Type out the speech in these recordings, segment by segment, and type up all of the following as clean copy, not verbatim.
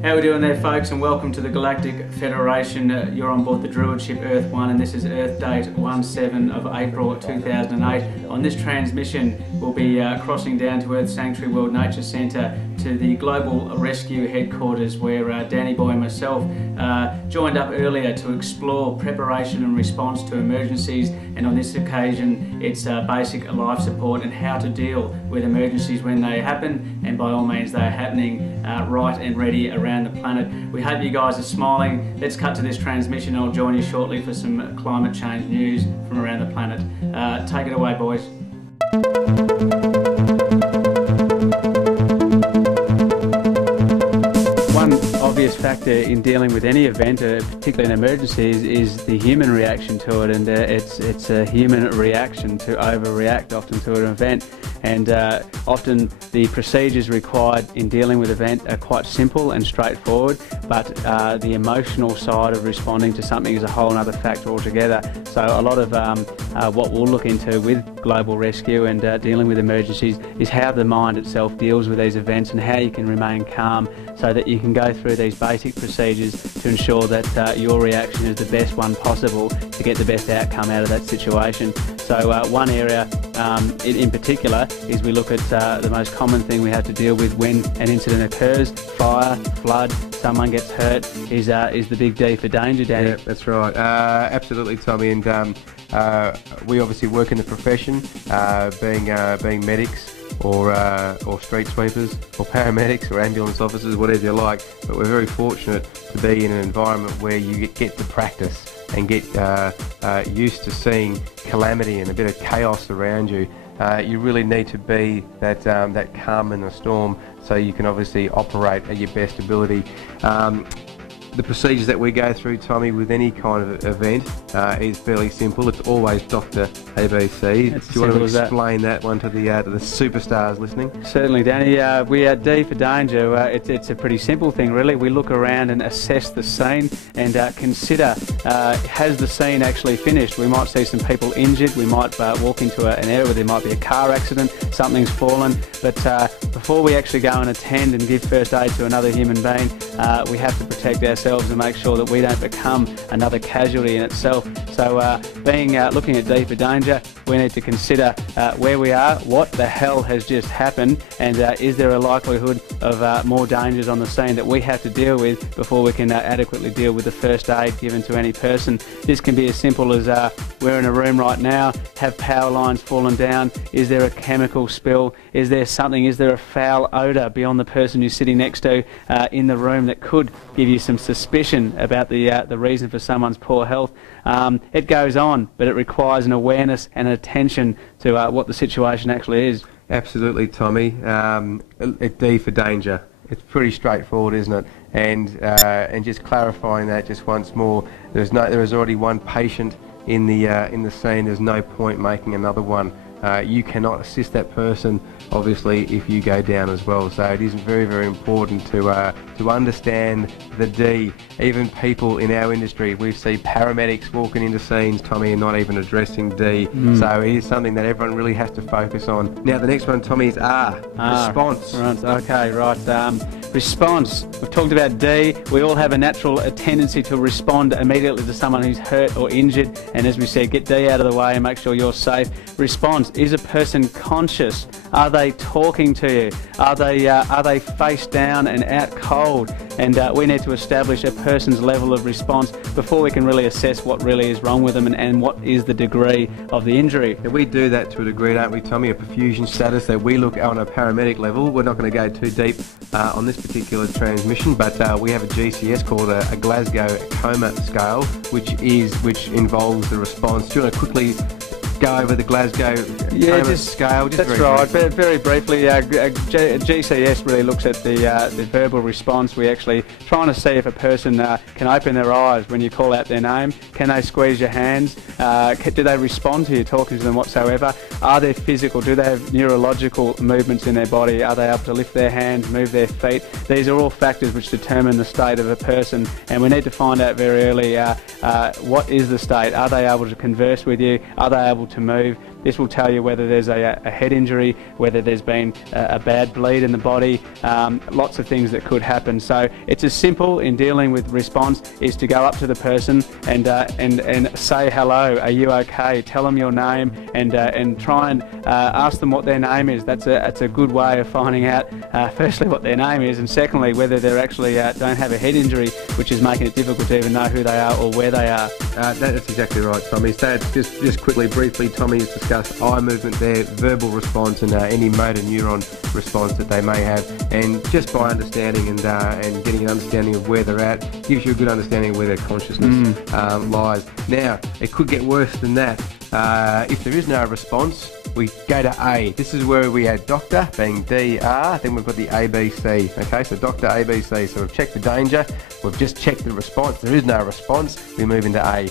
How are we doing there, folks, and welcome to the Galactic Federation. You're on board the Druid ship Earth 1, and this is Earth date 17 of April 2008. On this transmission, we'll be crossing down to Earth Sanctuary World Nature Centre to the Global Rescue Headquarters, where Danny Boy and myself joined up earlier to explore preparation and response to emergencies. And on this occasion, it's basic life support and how to deal with emergencies when they happen, and by all means they're happening right and ready around the planet. We hope you guys are smiling. Let's cut to this transmission. I'll join you shortly for some climate change news from around the planet. Take it away, boys. One obvious factor in dealing with any event, particularly an emergency, is the human reaction to it, and it's a human reaction to overreact often to an event. And often the procedures required in dealing with an event are quite simple and straightforward, but the emotional side of responding to something is a whole other factor altogether. So a lot of what we'll look into with Global Rescue and dealing with emergencies is how the mind itself deals with these events and how you can remain calm so that you can go through these basic procedures to ensure that your reaction is the best one possible to get the best outcome out of that situation. So one area in particular is we look at the most common thing we have to deal with when an incident occurs: fire, flood, someone gets hurt, is the big D for danger, Danny. Yeah, that's right. Absolutely, Tommy. And we obviously work in the profession, being medics or street sweepers or paramedics or ambulance officers, whatever you like. But we're very fortunate to be in an environment where you get to practice and get used to seeing calamity and a bit of chaos around you. You really need to be that calm in the storm, so you can obviously operate at your best ability. The procedures that we go through, Tommy, with any kind of event is fairly simple. It's always Dr. ABC. Do you want to explain that one to the superstars listening? Certainly, Danny. We are D for danger. It's a pretty simple thing, really. We look around and assess the scene and consider, has the scene actually finished? We might see some people injured. We might walk into an area where there might be a car accident, something's fallen. But before we actually go and attend and give first aid to another human being, we have to protect ourselves and make sure that we don't become another casualty in itself. So looking at D for danger, we need to consider where we are, what the hell has just happened, and is there a likelihood of more dangers on the scene that we have to deal with before we can adequately deal with the first aid given to any person. This can be as simple as we're in a room right now, have power lines fallen down, is there a chemical spill, is there a foul odour beyond the person you're sitting next to in the room that could give you some suspicion about the reason for someone's poor health. It goes on, but it requires an awareness and an attention to what the situation actually is. Absolutely, Tommy. D for danger. It's pretty straightforward, isn't it? And just clarifying that just once more, there is already one patient in the scene. There's no point making another one. You cannot assist that person, obviously, if you go down as well. So it is very, very important to understand the D. Even people in our industry, we see paramedics walking into scenes, Tommy, and not even addressing D. So it is something that everyone really has to focus on. Now, the next one, Tommy, is R. Response. Right. Okay, right. Response. We've talked about D. We all have a natural tendency to respond immediately to someone who's hurt or injured, and as we said, get D out of the way and make sure you're safe. Response. Is a person conscious? Are they talking to you? Are they face down and out cold? And we need to establish a person's level of response before we can really assess what really is wrong with them and what is the degree of the injury. And we do that to a degree, don't we, Tommy? A perfusion status that we look on a paramedic level. We're not going to go too deep on this particular transmission, but we have a GCS called a Glasgow Coma Scale, which involves the response. Do you want to quickly go over the Glasgow Coma Scale? That's right. Very briefly, GCS really looks at the verbal response. We actually trying to see if a person can open their eyes when you call out their name. Can they squeeze your hands? Do they respond to you talking to them whatsoever? Are they physical? Do they have neurological movements in their body? Are they able to lift their hands, move their feet? These are all factors which determine the state of a person, and we need to find out very early what is the state. Are they able to converse with you? Are they able to move? This will tell you whether there's a head injury, whether there's been a bad bleed in the body, lots of things that could happen. So it's as simple in dealing with response is to go up to the person and say hello, are you okay? Tell them your name and try and ask them what their name is. That's a good way of finding out firstly what their name is, and secondly whether they're actually don't have a head injury, which is making it difficult to even know who they are or where they are. That's exactly right, Tommy. So just quickly, briefly, Tommy has discussed eye movement there, verbal response, and any motor neuron response that they may have. And just by understanding and getting an understanding of where they're at, gives you a good understanding of where their consciousness lies. Now, it could get worse than that. If there is no response, we go to A. This is where we had doctor being DR, then we've got the ABC. Okay, so doctor, ABC. So we've checked the danger, we've just checked the response. There is no response, we move into A.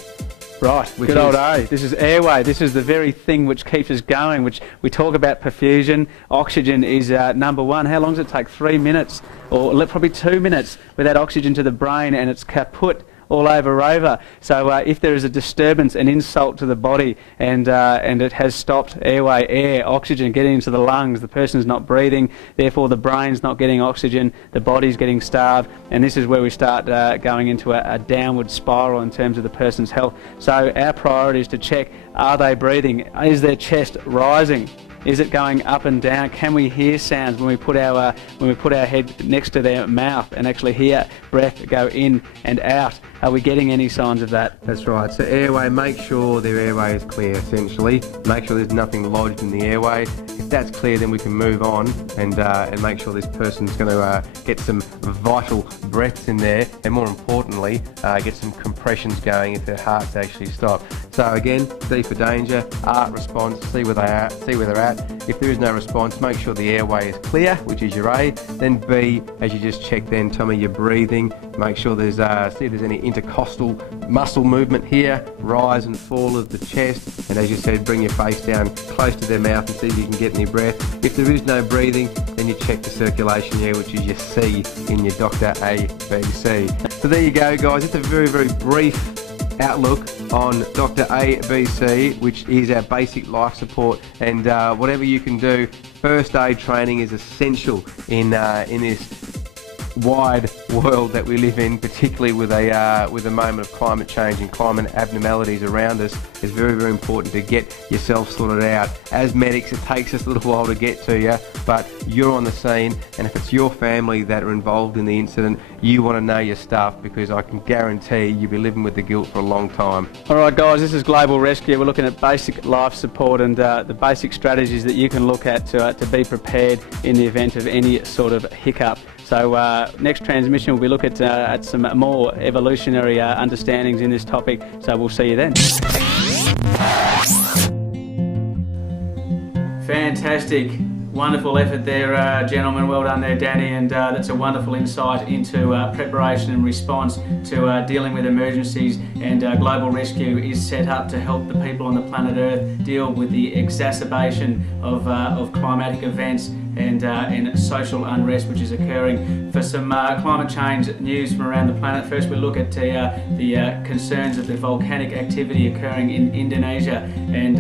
Right, good old A. This is airway. This is the very thing which keeps us going, which we talk about perfusion. Oxygen is number one. How long does it take? 3 minutes, or probably 2 minutes without oxygen to the brain, and it's kaput all over Rover. So if there is a disturbance, an insult to the body, and it has stopped airway, air, oxygen getting into the lungs, the person's not breathing, therefore the brain's not getting oxygen, the body's getting starved, and this is where we start going into a downward spiral in terms of the person's health. So our priority is to check, are they breathing? Is their chest rising? Is it going up and down? Can we hear sounds when we put our head next to their mouth and actually hear breath go in and out? Are we getting any signs of that? That's right. So airway, make sure their airway is clear, essentially. Make sure there's nothing lodged in the airway. If that's clear, then we can move on and make sure this person's going to get some vital breaths in there, and more importantly, get some compressions going if their heart's actually stopped. So again, D for danger, R response, see where they're at. If there is no response, make sure the airway is clear, which is your A. Then B, as you just checked then, Tommy, you're breathing. Make sure there's see if there's any intercostal muscle movement here, rise and fall of the chest, and as you said, bring your face down close to their mouth and see if you can get any breath. If there is no breathing, then you check the circulation here, which is your C in your Dr. ABC. So there you go, guys. It's a very, very brief outlook on Dr. ABC, which is our basic life support, and whatever you can do, first aid training is essential in this wide world that we live in, particularly with a moment of climate change and climate abnormalities around us. It's very, very important to get yourself sorted out. As medics, it takes us a little while to get to you, but you're on the scene, and if it's your family that are involved in the incident, you want to know your stuff, because I can guarantee you'll be living with the guilt for a long time. Alright guys, this is Global Rescue. We're looking at basic life support and the basic strategies that you can look at to be prepared in the event of any sort of hiccup. So next transmission we'll be looking at some more evolutionary understandings in this topic, so we'll see you then. Fantastic. Wonderful effort there, gentlemen. Well done there, Danny, and that's a wonderful insight into preparation and response to dealing with emergencies, and Global Rescue is set up to help the people on the planet Earth deal with the exacerbation of climatic events and social unrest which is occurring. For some climate change news from around the planet, first we'll look at the concerns of the volcanic activity occurring in Indonesia, and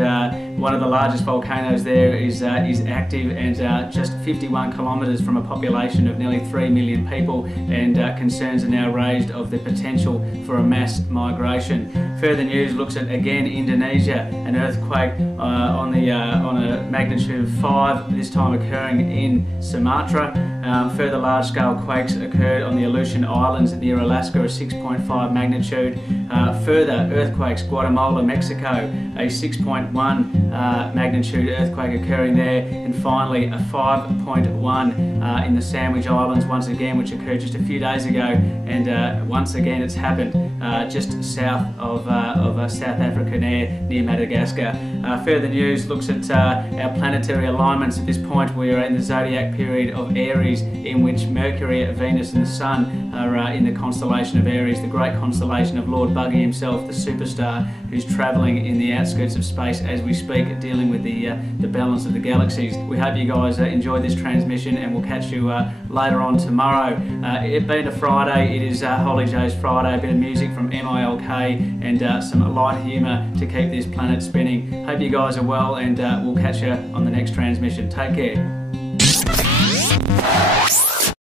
one of the largest volcanoes there is active and just 51 kilometres from a population of nearly 3 million people, and concerns are now raised of the potential for a mass migration. Further news looks at, again, Indonesia, an earthquake on a magnitude of 5, this time occurring in Sumatra. Further large-scale quakes occurred on the Aleutian Islands near Alaska, a 6.5 magnitude. Further earthquakes, Guatemala, Mexico, a 6.1 magnitude earthquake occurring there, and finally a 5.1 in the Sandwich Islands once again, which occurred just a few days ago, and once again it's happened just south of South Africa near Madagascar. Further news looks at our planetary alignments. At this point we are in the zodiac period of Aries, in which Mercury, Venus and the Sun are in the constellation of Aries, the great constellation of Lord Buggy himself, the superstar. who's travelling in the outskirts of space as we speak, dealing with the balance of the galaxies. We hope you guys enjoyed this transmission, and we'll catch you later on tomorrow. It being a Friday, it is Holy Joe's Friday, a bit of music from MILK and some light humour to keep this planet spinning. Hope you guys are well, and we'll catch you on the next transmission. Take care.